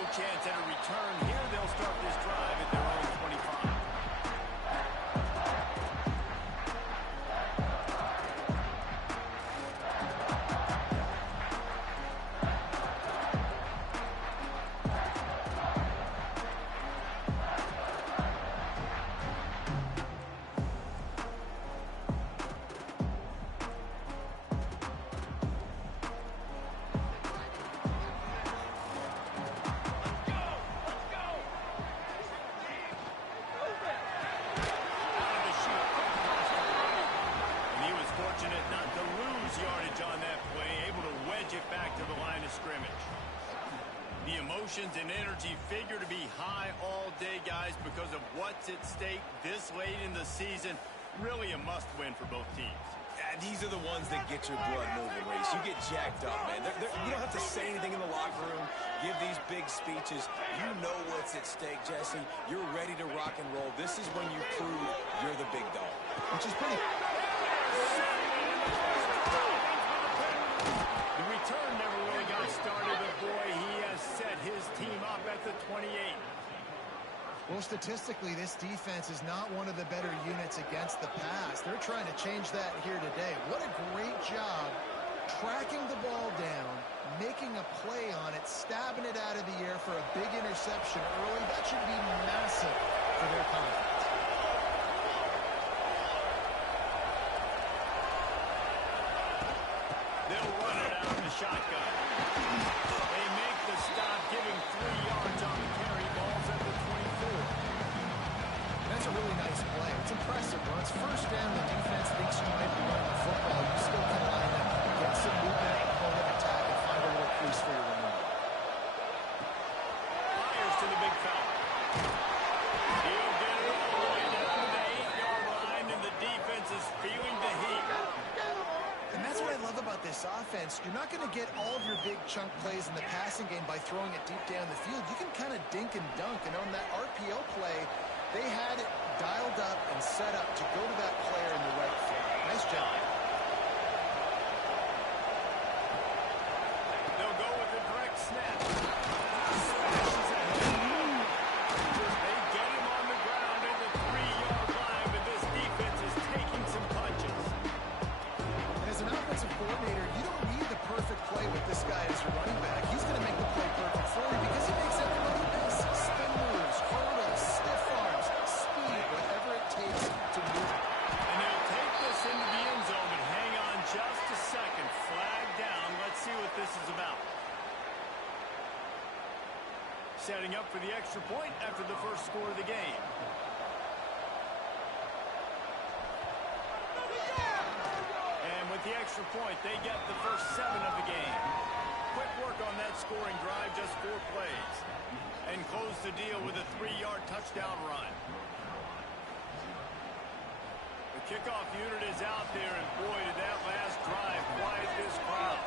no chance at a return here. They'll start this drive at their own 25. The emotions and energy figure to be high all day, guys, because of what's at stake this late in the season. Really a must-win for both teams. Yeah, these are the ones that get your blood moving, Reese. You get jacked up, man. You don't have to say anything in the locker room, give these big speeches. You know what's at stake, Jesse. You're ready to rock and roll. This is when you prove you're the big dog. Which is pretty... The return never really got started, but boy, he has set his team up at the 28. Well, statistically, this defense is not one of the better units against the pass. They're trying to change that here today. What a great job tracking the ball down, making a play on it, stabbing it out of the air for a big interception early. That should be massive for their confidence. They'll run it out of the shotgun. They make the stop, giving 3 yards on the carry. Ball's at the 24. That's a really nice play. It's impressive. When it's first down, the defense thinks you might be running the football. You still can line up, get some movement, opponent attack, and find a little crease for your running. Fires to the big fella. He'll get it all the way down to the 8-yard line, and the defense is feeling the heat. And that's what I love about this offense. You're not going to get all of your big chunk plays in the passing game by throwing it deep down the field. You can kind of dink and dunk. And on that RPO play, they had it dialed up and set up to go to that player in the right flat. Nice job. They'll go with a direct snap. Smashes ahead. They get him on the ground at the 3-yard line, but this defense is taking some punches. As an offensive coordinator, you don't need the perfect play with this guy as your running back. He's going to make the play perfect for you because he makes everybody miss. Spin moves, hurdles, stiff arms, speed, whatever it takes to move. And he'll take this into the end zone, but hang on just a second. Flag down. Let's see what this is about. Setting up for the extra point after the first score of the game. And with the extra point, they get the first 7 of the game. Quick work on that scoring drive, just 4 plays. And close the deal with a 3-yard touchdown run. The kickoff unit is out there, and boy, did that last drive quiet this crowd.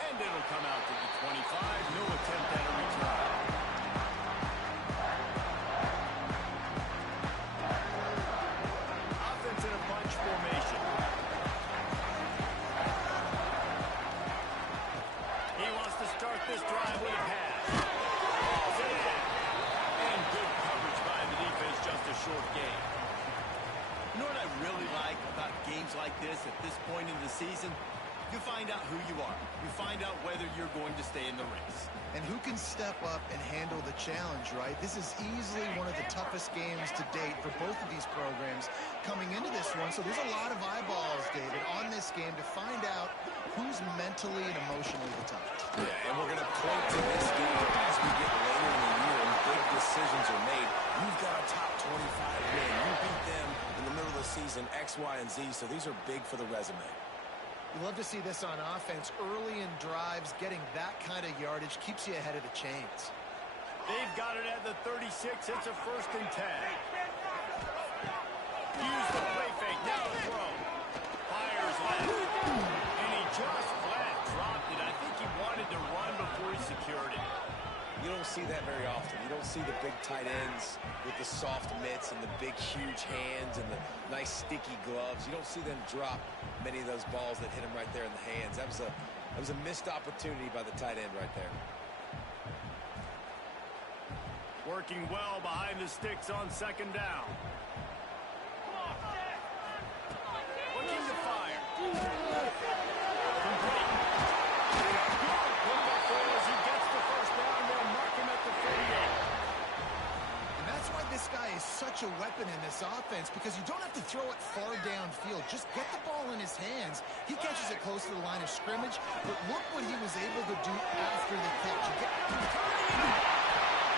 And it'll come out to the 25. No attempt at a return. Offense in a bunch formation. He wants to start this drive with a pass. Balls it in. And good coverage by the defense, just a short game. You know what I really like about games like this at this point in the season? You find out who you are. You find out whether you're going to stay in the race. And who can step up and handle the challenge, right? This is easily one of the toughest games to date for both of these programs coming into this one. So there's a lot of eyeballs, David, on this game to find out who's mentally and emotionally the toughest. Yeah, and we're going to point to this game as we get later in the year and big decisions are made. You've got a top 25 win. You beat them in the middle of the season, X, Y, and Z. So these are big for the resume. You love to see this on offense. Early in drives, getting that kind of yardage keeps you ahead of the chains. They've got it at the 36. It's a 1st and 10. Use the play fake. Now the throw. Fires left. And he just flat dropped it. I think he wanted to run before he secured it. You don't see that very often. You don't don't see the big tight ends with the soft mitts and the big, huge hands and the nice, sticky gloves. You don't see them drop many of those balls that hit them right there in the hands. That was a missed opportunity by the tight end right there. Working well behind the sticks on second down. Looking to fire. Complete. As he gets the first down, they'll mark him at the 38. And that's why this guy is such a weapon in this offense, because you don't have to throw it far downfield. Just get the ball in his hands. He catches it close to the line of scrimmage, but look what he was able to do after the catch. You get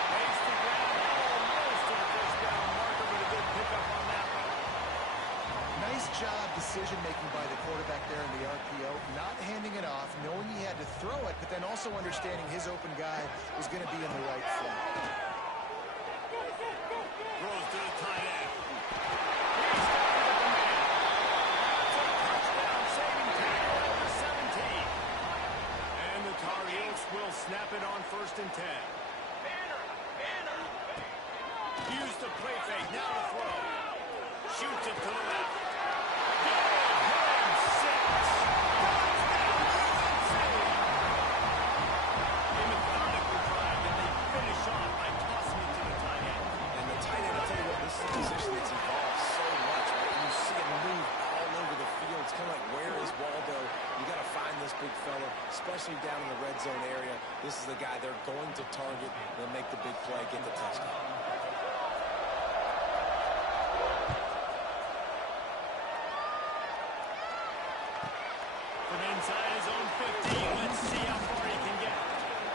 Makes the ground almost to the first down marker, but a good pickup on that one. Nice job decision-making by the quarterback there in the RPO, not handing it off, knowing he had to throw it, but then also understanding his open guy was going to be in the right flat. Throws to the tight end. He's got it at the man. That's a touchdown saving tackle at the 17. And the Tar Heels will snap it on 1st and 10. Use the play fake, now to throw. Shoots it to the left. Big fella, especially down in the red zone area. This is the guy they're going to target. They'll make the big play, get the touchdown. From inside his own 15, let's see how far he can get.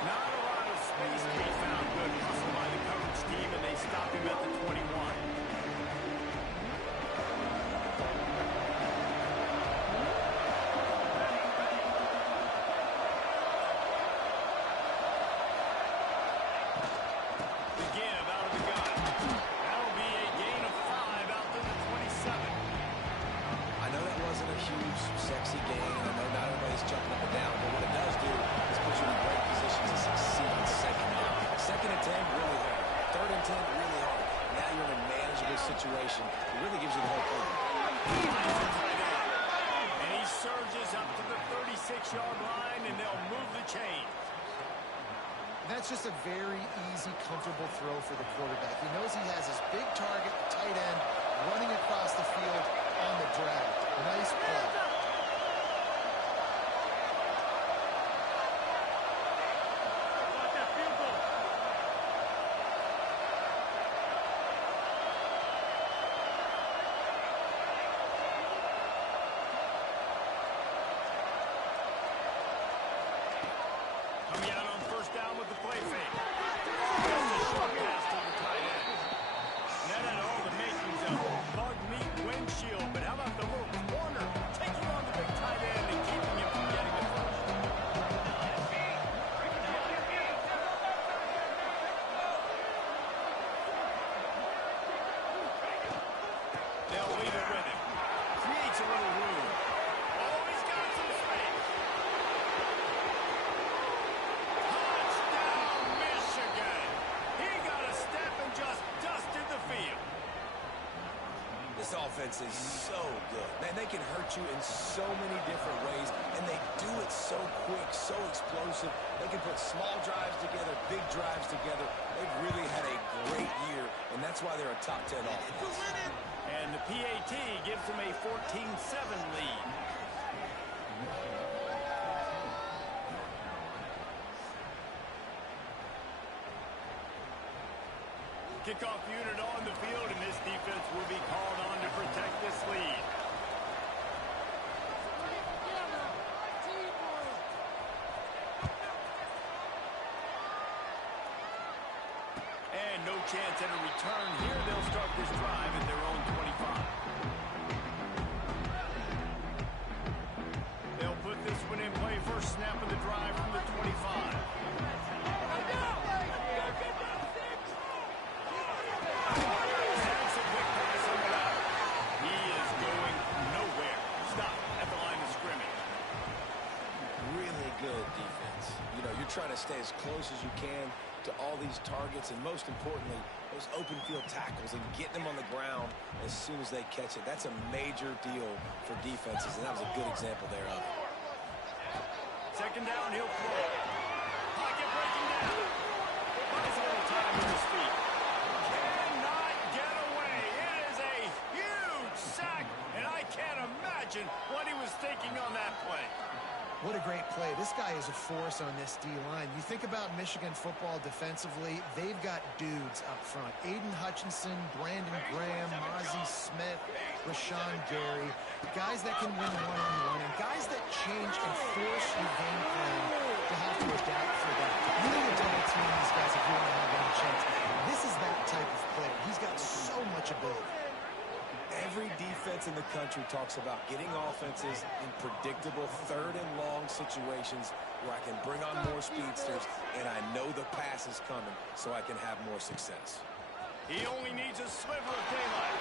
Not a lot of space to be found. Good hustle by the coverage team, and they stop him at the 21. Sexy game, and I know not everybody's jumping up and down, but what it does do is put you in great position to succeed on second down. 2nd and 10, really hard. 3rd and 10, really hard. Now you're in a manageable situation. It really gives you the whole thing. And he surges up to the 36-yard line, and they'll move the chain. That's just a very easy, comfortable throw for the quarterback. He knows he has his big target, the tight end, running across the field on the drag. Nice play. Coming out on 1st down with the play fake. Just a short pass to the tight end. That had all the makings of bug meat windshield, but how about the little corner taking on the big tight end and keeping him from getting the first? They'll leave it with him. Creates a little room. Oh, he's got some space. Touchdown, Michigan. He got a step and just dusted the field. This offense is so good. Man, they can hurt you in so many different ways, and they do it so quick, so explosive. They can put small drives together, big drives together. They've really had a great year, and that's why they're a top 10 offense. And the PAT gives them a 14-7 lead. Kickoff unit on the field, and this defense will be called on to protect this lead. And no chance at a return here. They'll start this drive at their own 25. They'll put this one in play. First snap of the drive from the 25. Trying to stay as close as you can to all these targets and, most importantly, those open field tackles and getting them on the ground as soon as they catch it. That's a major deal for defenses, and that was a good example there of it. Second down, he'll throw. Pocket breaking down. Buys a little time with his feet. Cannot get away. It is a huge sack, and I can't imagine what he was thinking on that play. What a great play. This guy is a force on this D-line. You think about Michigan football defensively, they've got dudes up front. Aiden Hutchinson, Brandon Graham, Mozzie Smith, Rashawn Gary. Guys that can win one-on-one and guys that change and force your game plan to have to adapt for that. You need a double team these guys if you want to have any chance. This is that type of player. He's got so much ability. Every defense in the country talks about getting offenses in predictable third and long situations where I can bring on more speedsters and I know the pass is coming so I can have more success. He only needs a sliver of daylight.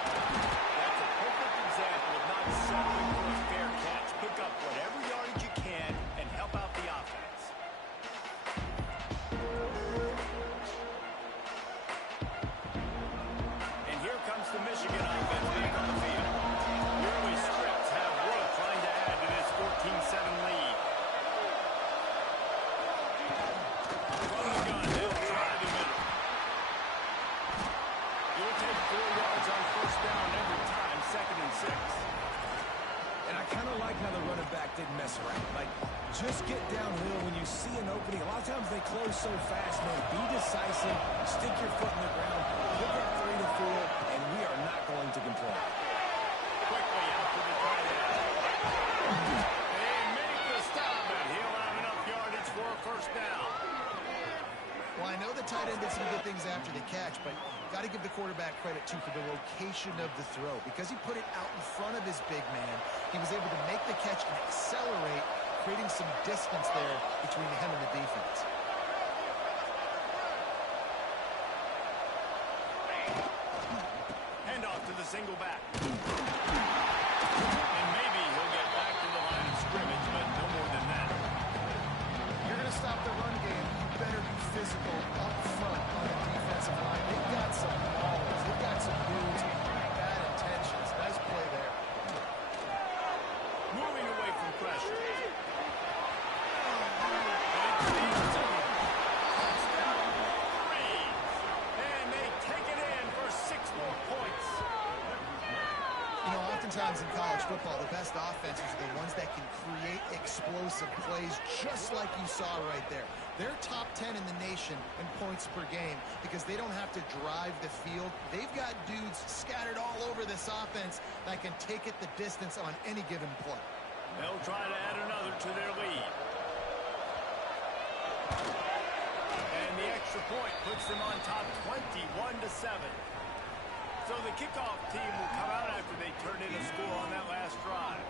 That's a perfect example of not settling for a fair catch. Pick up whatever yardage you can and help out the offense. And here comes the Michigan offense back on the field. The early scripts have Wood trying to add to this 14-7 lead. From the gun, they'll try the middle. You'll take 4 yards on first down every time, 2nd and 6. And I kind of like how the running back didn't mess around. Like, just get downhill when you see an opening. A lot of times they close so fast, man. Be decisive, stick your foot in the ground, pick up 3 to 4, and we are not going to complain. Quickly out to the tight end. They make the stop, and he'll have enough yardage for a first down. Well, I know the tight end did some good things after the catch, but got to give the quarterback credit, too, for the location of the throw. Because he put it out in front of his big man, he was able to make the catch and accelerate, creating some distance there between him and the defense. Handoff to the single back. And maybe he'll get back to the line of scrimmage, but no more than that. You're going to stop the run game. You better be physical up front on the defensive line. They've got some ballers. They've got some dudes with bad intentions. Nice play there. Moving away from pressure. And they take it in for 6 more points. You know, oftentimes in college football, the best offenses are the ones that can create explosive plays just like you saw right there. They're top 10 in the nation in points per game because they don't have to drive the field. They've got dudes scattered all over this offense that can take it the distance on any given play. They'll try to add another to their lead. And the extra point puts them on top 21-7. So the kickoff team will come out after they turn in a score on that last drive.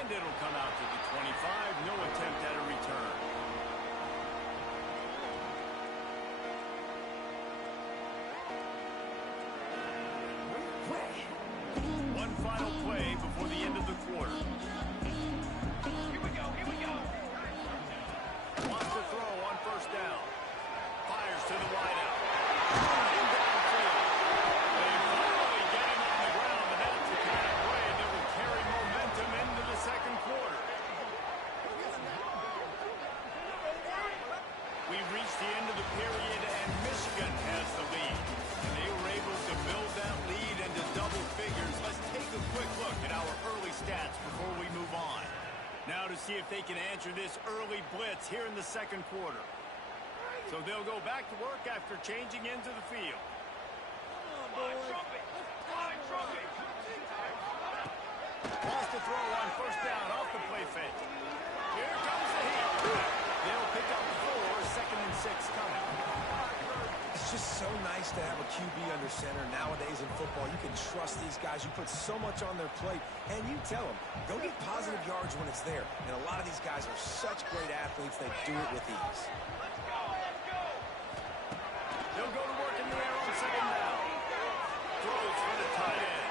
And it'll come out to the 25. No attempt at a return. One final play before the end of the quarter. Here we go. Wants to throw on first down. Fires to the wideout. And downfield. They finally get him on the ground, and that's the kind of play that will carry momentum into the second quarter. We've reached the end of the period, and Michigan has the lead. And they were able to build that lead into double figures. Let's take a quick look at our early stats before we move on. Now to see if they can answer this early blitz here in the second quarter. So they'll go back to work after changing into the field. Wants to throw on first down off the play fake. Here comes the heat. They'll pick up 4, 2nd and 6 coming. It's just so nice to have a QB under center nowadays in football. You can trust these guys. You put so much on their plate, and you tell them, go get positive yards when it's there. And a lot of these guys are such great athletes, they do it with ease. They'll go to work in the air on second down. Throws for the tight end.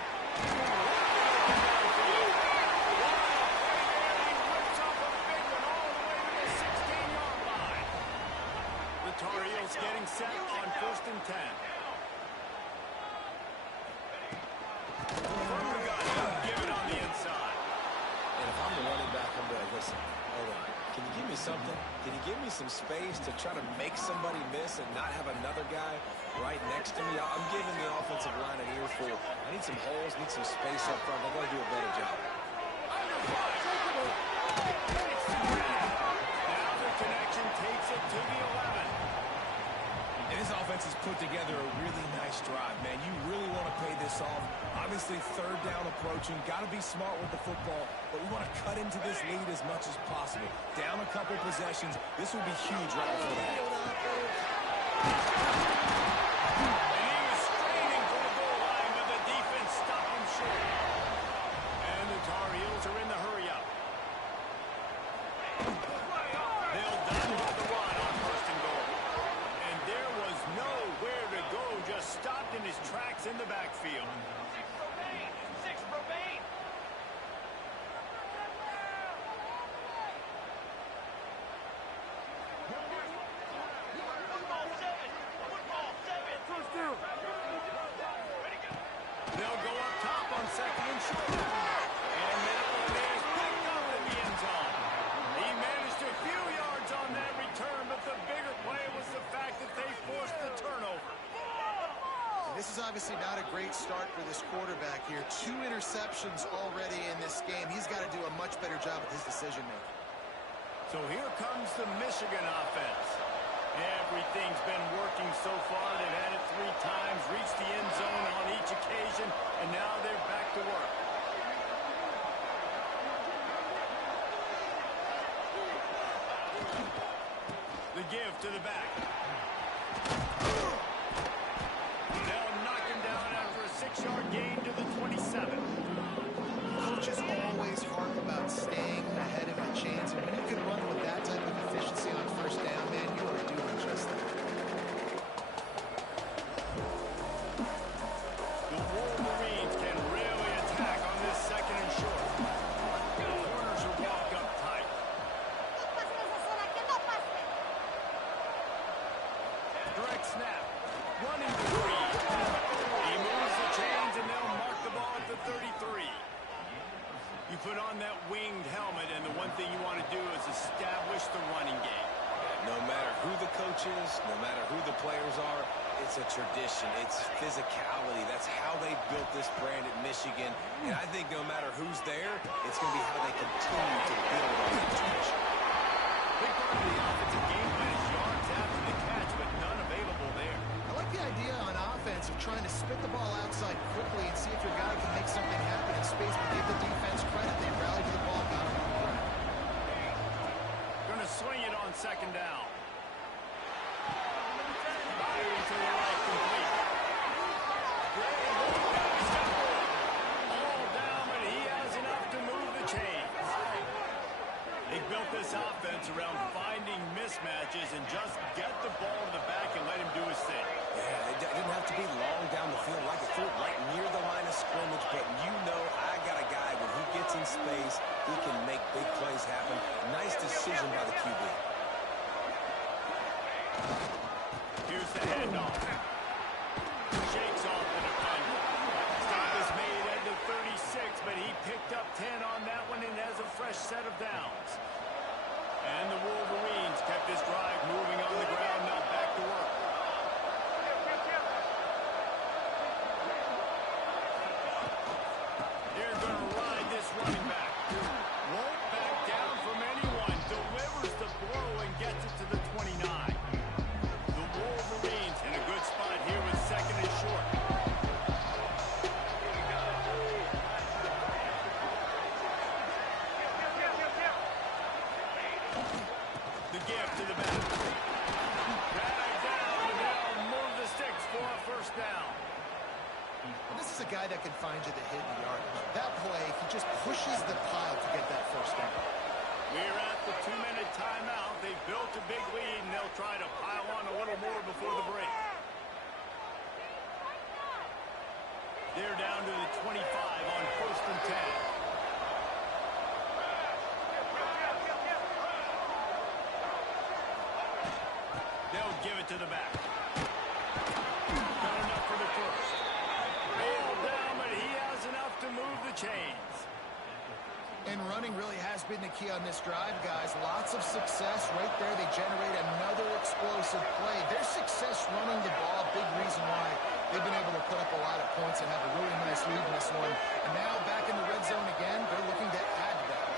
some space to try to make somebody miss and not have another guy right next to me. I'm giving the offensive line an earful. I need some holes, need some space up front. They're going to do a better job. Now the connection takes it to the 11. And this offense has put together a really nice drive, man. You really want to pay this off. Obviously, third down approaching. Got to be smart with the football, but we want to cut into this lead as much as possible. Down a couple possessions. This would be huge right before the half. And he was straining for the goal line, but the defense stopped him short. And the Tar Heels are in the hurry-up. They'll dynamite the run on first and goal. And there was nowhere to go, just stopped in his tracks in the backfield. Six remain. They'll go up top on second and short. And that one is picked up in the end zone. He managed a few yards on that return, but the bigger play was the fact that they forced the turnover. And this is obviously not a great start for this quarterback here. 2 interceptions already in this game. He's got to do a much better job with his decision-making. So here comes the Michigan offense. Everything's been working so far. They've had it 3 times, reached the end zone on each occasion, and now they're back to work. The give to the back. They'll knock him down after a 6-yard gain to the 27. Coaches always harp about staying ahead of the chains, and when you can run with that type of efficiency on first down, man, you are doing just that. The Wolverines can really attack on this second and short. The corners are walked up tight. Direct snap. Running to Reed. He moves the chains, and they'll mark the ball at the 33. You put on that winged helmet, and the one thing you want to do is establish the running game. No matter who the coach is, no matter who the players are, it's a tradition. It's physicality. That's how they built this brand at Michigan. And I think no matter who's there, it's going to be how they continue to build on that tradition. Big part of the offensive game plan is yards after the catch, but none available there. I like the idea on offense of trying to spit the ball outside quickly and see if your guy can make something happen in space, but give the defense credit. They rallied to the ball, got him on the ground. Going to swing it on second down. Firing to the right, complete. All down, but he has enough to move the chains. They built this offense around finding mismatches and just get the ball to the back and let him do his thing. Yeah, it didn't have to be long down the field. Like it threw it right near the line of scrimmage, but you know I got a guy, when he gets in space, he can make big plays happen. Nice decision by the QB. Here's the handoff. Shakes off the defender. Stop is made at the 36, but he picked up 10 on that one and has a fresh set of downs. And the Wolverines kept this drive moving on the ground, now back to work. They're going to ride this running back. Won't back down from anyone. Delivers the blow and gets it to the 29. The Wolverines in a good spot here with second and short. The give to the back. Drag down, and they'll move the sticks for a first down. And this is a guy that can find you the hidden yardage. That play, he just pushes the pile to get that first down. We're at the 2-minute timeout. They built a big lead, and they'll try to pile on a little more before the break. They're down to the 25 on first and 10. They'll give it to the back. Not enough for the first. Ball down, but he has enough to move the chains. And running really has been the key on this drive, guys. Lots of success right there. They generate another explosive play. Their success running the ball, big reason why they've been able to put up a lot of points and have a really nice lead in this one. And now back in the red zone again, they're looking to add to that.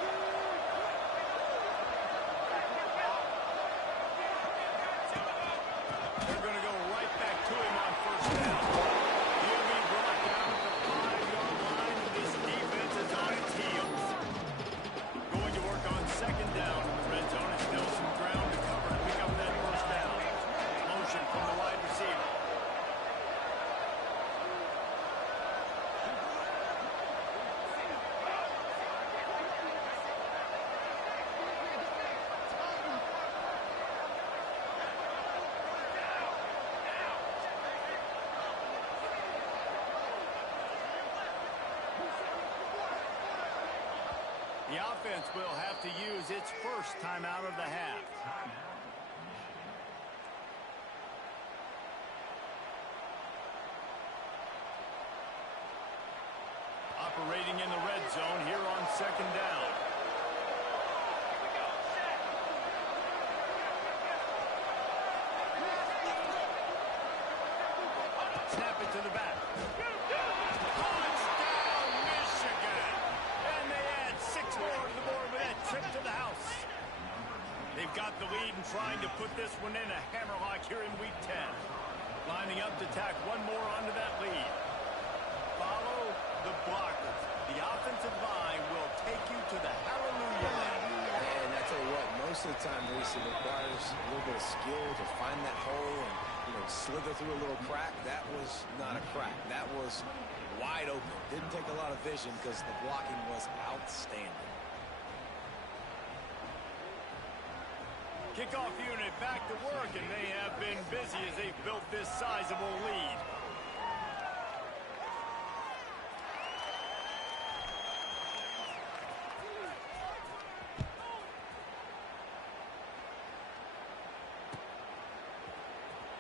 They're going to go right back to him on first down. He'll be brought down at the 5-yard line, and this defense is on its heels. Going to work on second down in the red zone. It's still some ground to cover to pick up that first down. Motion from the wide receiver. The offense will have to use its first timeout of the half. Operating in the red zone here on second down. Snap it to the back. Touchdown, Michigan! And they add 6 more to the board with that trip to the house. They've got the lead and trying to put this one in a hammerlock here in Week 10. Lining up to tack one more onto that lead. Follow the blockers. The offensive line will take you to the hallelujah line. And I tell you what, most of the time, Reese, it requires a little bit of skill to find that hole and, slither through a little crack. That was not a crack. That was wide open. Didn't take a lot of vision because the blocking was outstanding. Kickoff unit back to work, and they have been busy as they've built this sizable lead.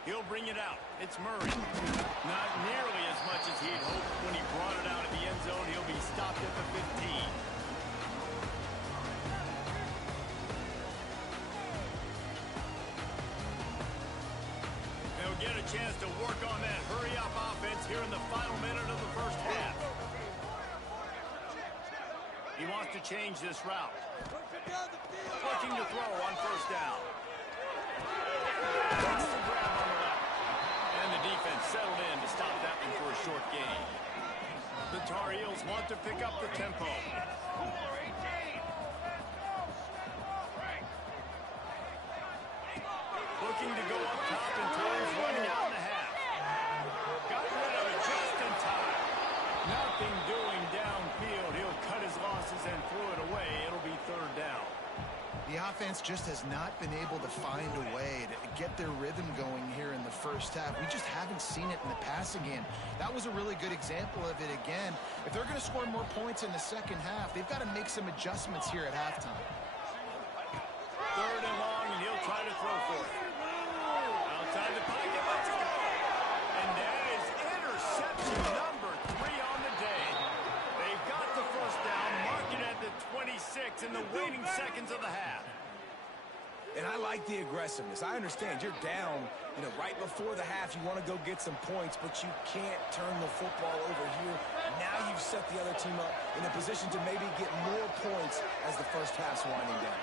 He'll bring it out. It's Murray. Not nearly as much as he'd hoped when he brought it out of the end zone. He'll be stopped at the 15. They'll get a chance to work on that hurry-up offense here in the final minute of the first half. He wants to change this route. Looking to throw on first down. Takes the grab on the left. And the defense settled in to stop that one for a short gain. The Tar Heels want to pick up the tempo. Looking to go up top, and time's running out in the half. Got rid of it just in time. Nothing doing downfield. He'll cut his losses and throw it away. It'll be third down. The offense just has not been able to find a way to get their rhythm going here in the first half. We just haven't seen it in the passing game. That was a really good example of it again. If they're going to score more points in the second half, they've got to make some adjustments here at halftime. Third and long, and he'll try to throw for it. Outside the pocket, let's go. And that is interception number 3 on the day. They've got the first down, mark it at the 26 in the waning seconds of the half. And I like the aggressiveness. I understand you're down, right before the half. You want to go get some points, but you can't turn the football over here. Now you've set the other team up in a position to maybe get more points as the first half's winding down.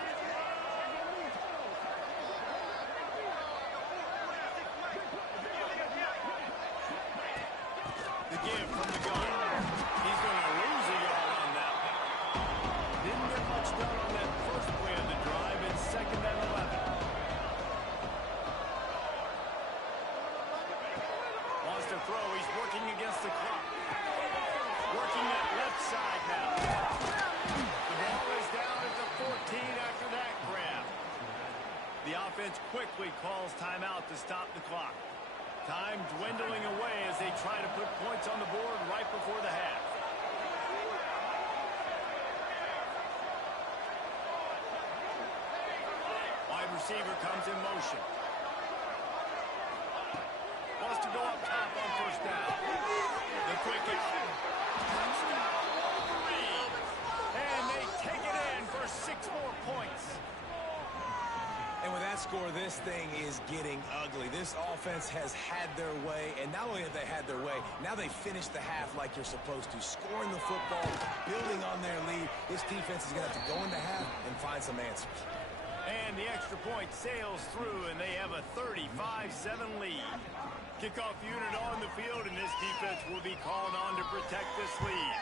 The give from the gun. He's going to lose a yard on that one. Didn't get much done on that first play of the drive. It's second and 11. Wants to throw. He's working against the clock. Working that left side now. The ball is down at the 14 after that grab. The offense quickly calls timeout to stop the clock. Time dwindling away as they try to put points on the board right before the half. Wide receiver comes in motion. Wants to go up top on first down. The quick out. Touchdown, Reed. And they take it in for 6 this thing is getting ugly. This offense has had their way, and not only have they had their way, now they finished the half like you're supposed to, scoring the football, building on their lead. This defense is going to have to go into half and find some answers. And the extra point sails through, and they have a 35-7 lead. Kickoff unit on the field, and this defense will be called on to protect this lead.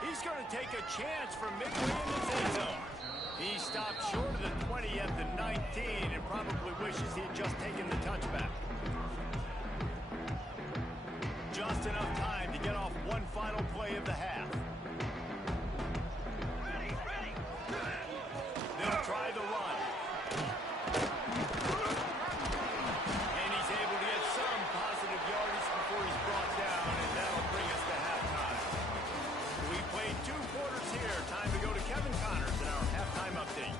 He's going to take a chance from midway in his end zone. He stopped short of the 20 at the 19 and probably wishes he had just taken the touchback. Just enough time to get off one final play of the half. They'll try the run. And he's able to get some positive yardage before he's brought down, and that'll bring us to halftime. We played 2 quarters here. Time to go to Kevin Connors in our halftime update.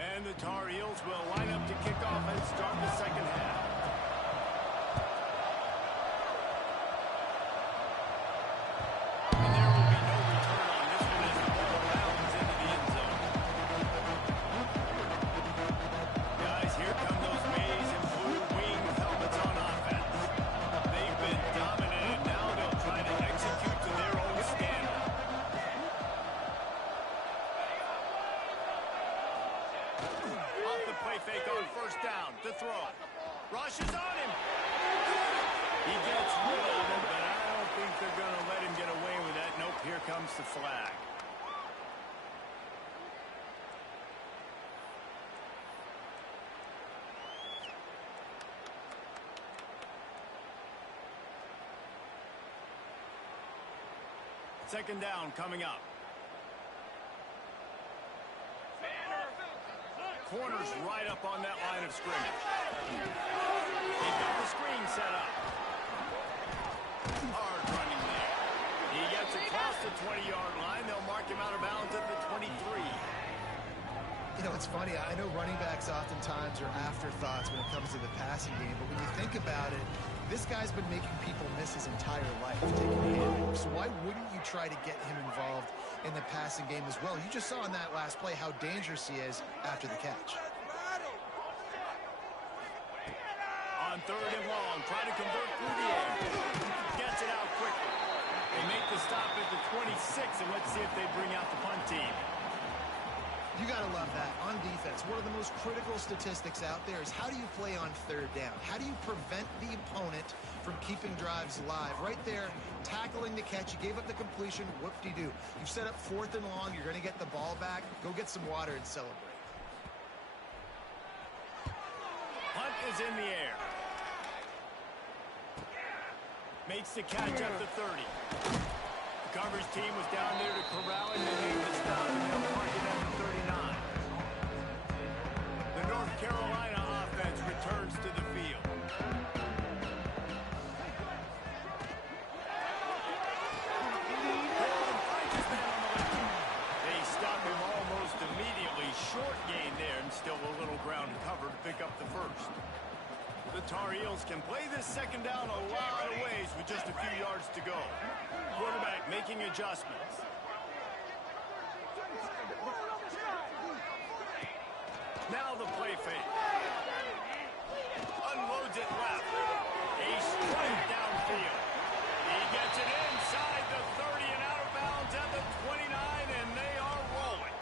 And the Tar Heels will line up to kick off and start the second half. And there will be no return on this one as the ball rounds into the end zone. Guys, here come those maize and blue wing helmets on offense. They've been dominant, and now they'll try to execute to their own standard. Off the play fake on first down to throw it. Rush is on him. He gets rid of him, but I don't think they're going to let him get away with that. Nope, here comes the flag. Second down coming up. Corner's right up on that line of scrimmage. He's got the screen set up. Hard running there. He gets across the 20-yard line. They'll mark him out of bounds at the 23. You know, it's funny. I know running backs oftentimes are afterthoughts when it comes to the passing game, but when you think about it, this guy's been making people miss his entire life, taking a hit. So why wouldn't you try to get him involved in the passing game as well? You just saw in that last play how dangerous he is after the catch. On third and long, trying to convert through the air. Gets it out quickly. They make the stop at the 26, and let's see if they bring out the punt team. You got to love that. On defense, one of the most critical statistics out there is how do you play on third down? How do you prevent the opponent from keeping drives alive? Right there, tackling the catch. You gave up the completion. Whoop-de-doo. You've set up fourth and long. You're going to get the ball back. Go get some water and celebrate. Punt is in the air. Makes the catch up to 30. The coverage team was down there to corral him and make the stop, and they'll mark it at the 39. The North Carolina offense returns to the field. They stop him almost immediately. Short gain there, and still a little ground cover to pick up the first. The Tar Heels can play this second down a lot of ways with just a few yards to go. Quarterback making adjustments. Now the play fake. Unloads it left. A strike downfield. He gets it inside the 30 and out of bounds at the 29, and they are rolling.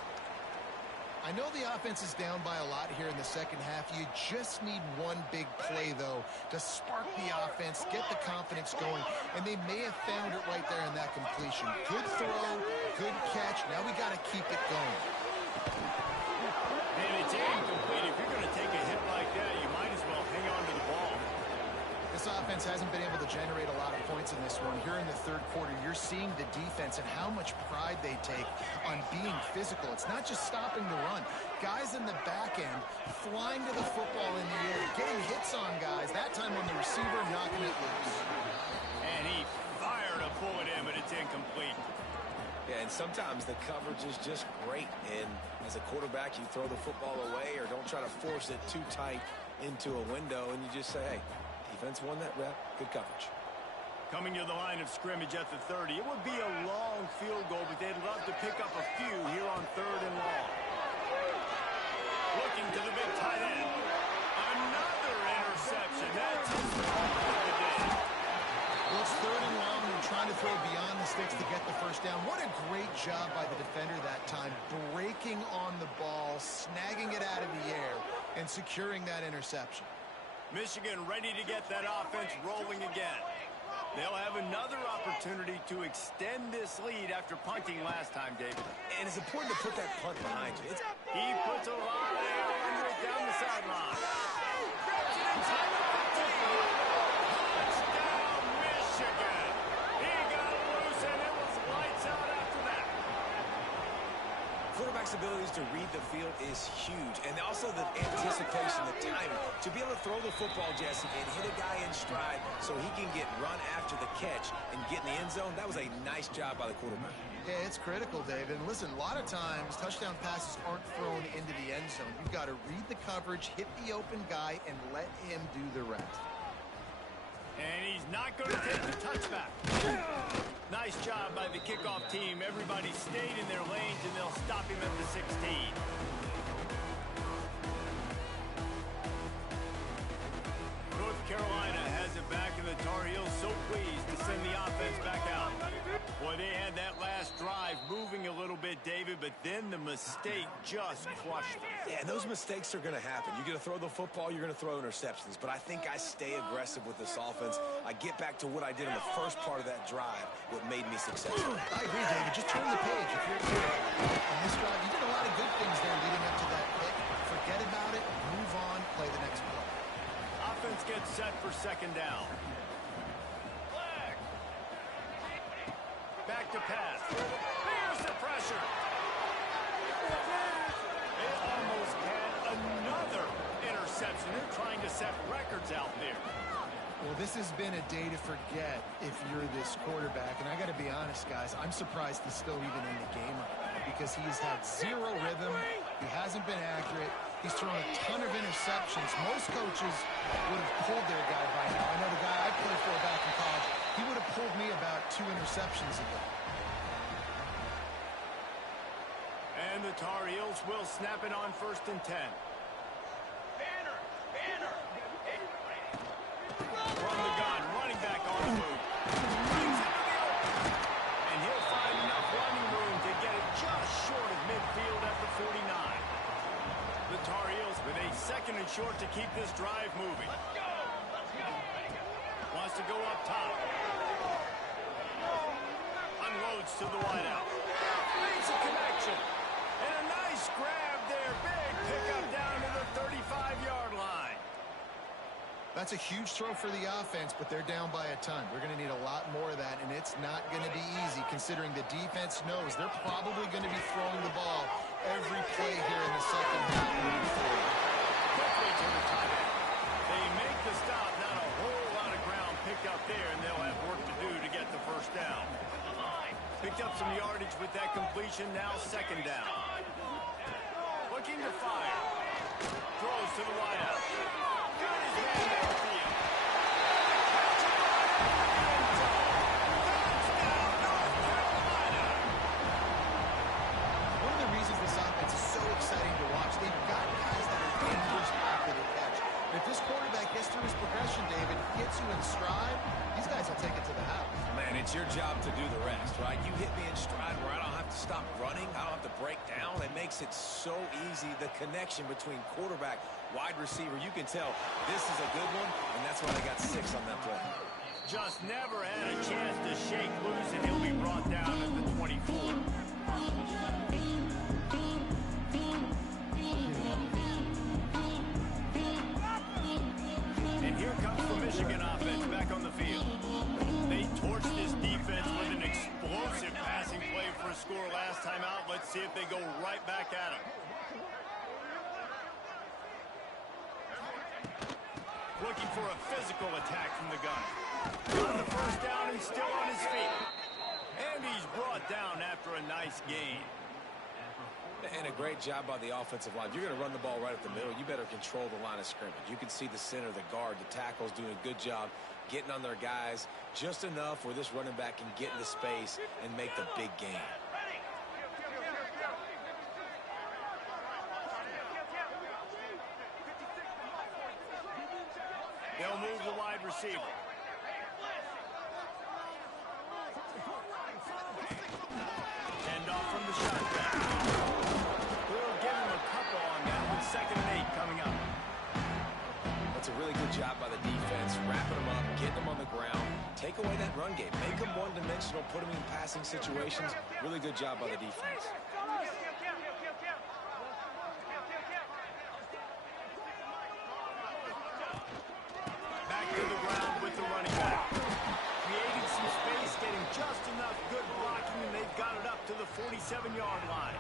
I know the offense is down by a lot here in the second half. You just need one big play, though, to spark the offense, get the confidence going, and they may have found it right there in that completion. Good throw, good catch. Now we got to keep it going. And it's incomplete. If you're going to take a hit like that, you might as well hang on to the ball. This offense hasn't been able to generate a lot of points in this one. Here in the third quarter, you're seeing the defense and how much pride they take on being physical. It's not just stopping the run. Guys in the back end flying to the football in the air, getting hits on guys, that time on the receiver, knocking it loose. And he fired a bullet in, but it's incomplete. Yeah, and sometimes the coverage is just great. And as a quarterback, you throw the football away or don't try to force it too tight into a window, and you just say, hey, defense won that rep. Good coverage. Coming to the line of scrimmage at the 30. It would be a long field goal, but they'd love to pick up a few here on 3rd and long. Looking to the big tight end. Another interception. That's his fourth of the day. Well, it's 3rd and long. They're trying to throw beyond the sticks to get the first down. What a great job by the defender that time, breaking on the ball, snagging it out of the air, and securing that interception. Michigan ready to get that offense rolling again. They'll have another opportunity to extend this lead after punting last time, David. And it's important to put that punt behind you. He puts a lot of air under it down the sideline. Grabs it inside the 15. Touchdown, Michigan. He got loose, and it was lights out after that. Quarterback's abilities to read the field is huge. And also the anticipation, the timing. To be able to throw the football, Jesse, and hit a guy in stride so he can get run after the catch and get in the end zone, that was a nice job by the quarterback. Yeah, it's critical, David. And listen, a lot of times, touchdown passes aren't thrown into the end zone. You've got to read the coverage, hit the open guy, and let him do the rest. And he's not going to take the touchback. Nice job by the kickoff team. Everybody stayed in their lanes, and they'll stop him at the 16. North Carolina has it back, and the Tar Heels so pleased to send the offense back out. Boy, they had that last drive moving a little bit, David, but then the mistake just crushed them. Yeah, and those mistakes are going to happen. You're going to throw the football, you're going to throw interceptions. But I think I stay aggressive with this offense. I get back to what I did in the first part of that drive, what made me successful. I agree, David. Just turn the page. If you're here on this drive, you did a lot of good things there leading up to that pick. Forget about it, move on, play the next play. Offense gets set for 2nd down. Back to pass. Here's the pressure. They almost had another interception. They're trying to set records out there. Well, this has been a day to forget if you're this quarterback. And I got to be honest, guys, I'm surprised he's still even in the game right now because he's had zero rhythm. He hasn't been accurate. He's thrown a ton of interceptions. Most coaches would have pulled their guy by now. I know the guy I played for back in college, he would have pulled me about 2 interceptions ago. And the Tar Heels will snap it on 1st and 10. Banner! From the gun, running back on the move. Brings it to the open. And he'll find enough running room to get it just short of midfield at the 49. The Tar Heels with a 2nd and short to keep this drive moving. Wants to go up top. Unloads to the wideout. Makes a connection. And a nice grab there. Big pickup down to the 35-yard line. That's a huge throw for the offense, but they're down by a ton. We're going to need a lot more of that, and it's not going to be easy considering the defense knows they're probably going to be throwing the ball every play here in the second half moving forward. Quickly to the tight end. They make the stop. Not a whole lot of ground picked up there, and they'll have work to do to get the first down. Picked up some yardage with that completion. Now 2nd down. Looking to fire. Throws to the wideout. Got his man downfield. Touchdown, North Carolina. One of the reasons this offense is so exciting to watch, they've got guys that are dangerous after the catch. If this quarterback gets through his progression, David, gets you in stride, these guys will take it to the house. Man, it's your job to do the rest, right? You hit me in stride where I don't have to stop running. I don't have to break down. It makes it so easy. The connection between quarterback, wide receiver, you can tell this is a good one, and that's why they got 6 on that play. Just never had a chance to shake loose, and he'll be brought down at the 24. And here comes the Michigan offense back on the field. They torched this defense with an explosive passing play for a score last time out. Let's see if they go right back at him. Looking for a physical attack from the gun. Got the first down and still on his feet. And he's brought down after a nice gain. And a great job by the offensive line. If you're going to run the ball right up the middle, you better control the line of scrimmage. You can see the center, the guard, the tackles doing a good job getting on their guys just enough where this running back can get into space and make the big game. They'll move the wide receiver. Hand off from the shotgun. We'll give him a couple on that with 2nd and 8 coming up. That's a really good job by the defense, wrapping them up, getting them on the ground, take away that run game, make them one-dimensional, put them in passing situations. Really good job by the defense. Back to the ground with the running back. Creating some space, getting just enough good blocking, and they've got it up to the 47-yard line.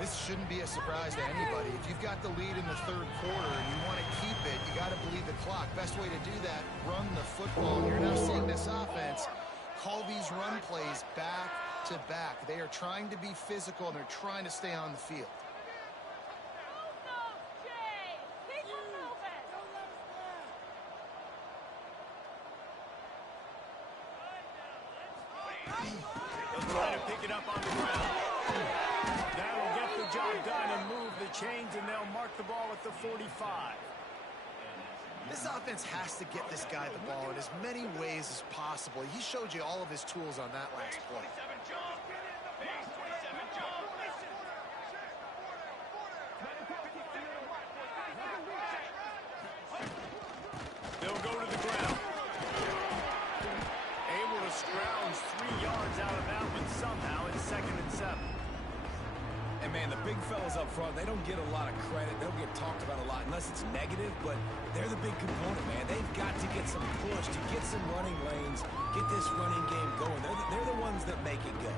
This shouldn't be a surprise to anybody. If you've got the lead in the 3rd quarter and you want to keep it, you got to bleed the clock. Best way to do that, run the football. And you're now seeing this offense call these run plays back to back. They are trying to be physical, and they're trying to stay on the field. They'll try to pick it up on the ground. That'll get the job done and move the chains, and they'll mark the ball at the 45. This offense has to get this guy the ball in as many ways as possible. He showed you all of his tools on that last play. They'll go to the ground. Able to scrounge 3 yards out of that one somehow in 2nd and 7. And, man, the big fellas up front, they don't get a lot of credit. They don't get talked about a lot unless it's negative, but they're the big component, man. They've got to get some push, to get some running lanes, get this running game going. They're the ones that make it go.